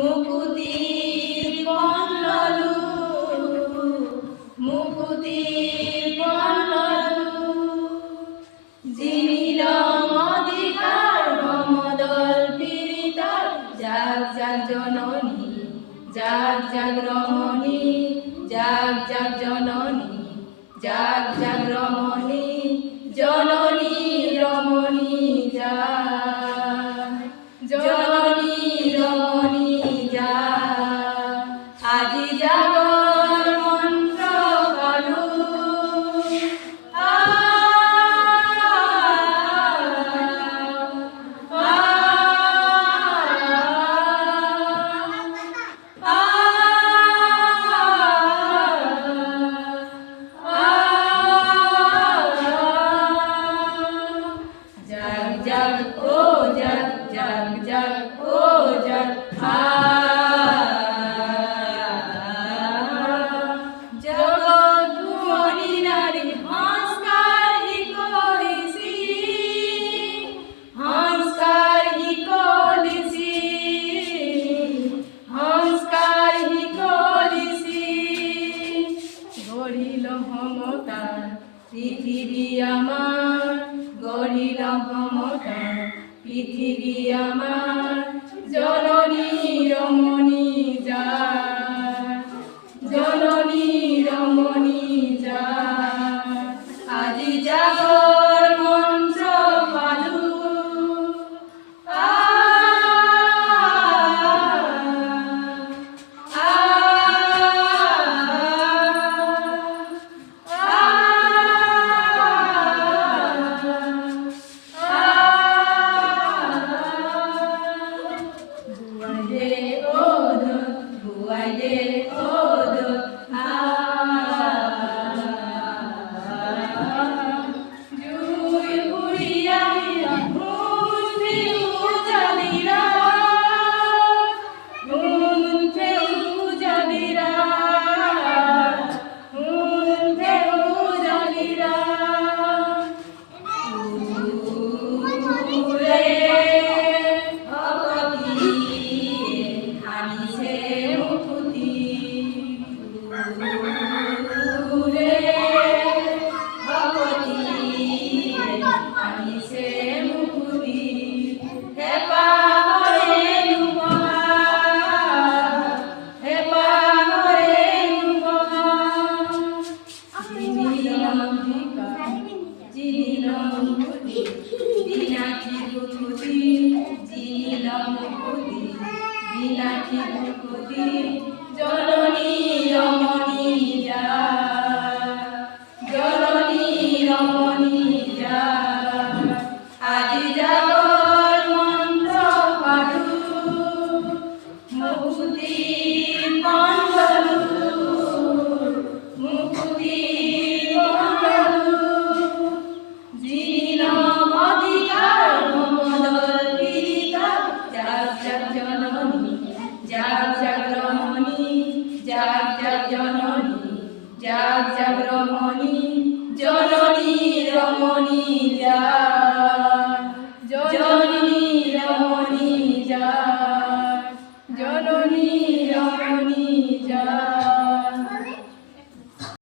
মুকুতির কমলালু মুকুতির কমলালু জিনিলাম অধিকার মমদল পীড়িতার জাগ জাগ জননী জাগ জাগ রমণী জাগ জাগ জননী জাগ জাগ রমণী জননী রমণী জাগ জননী রমণী জাগ আজি জাগর মন্ত্র কালু जग ओ जग जग जग ओ जग जगत भुवनी नारी हंसकार ही कोलिसी हंसकार ही कोलिसी हंसकार ही कोलिसी गढ़िल ममतार पृथिवी आमार गढ़िल ममतार पृथिवी आमार जननी रमणी जाग जननी रमणी जाग আজি জাগর মন্ত্র পালু Bila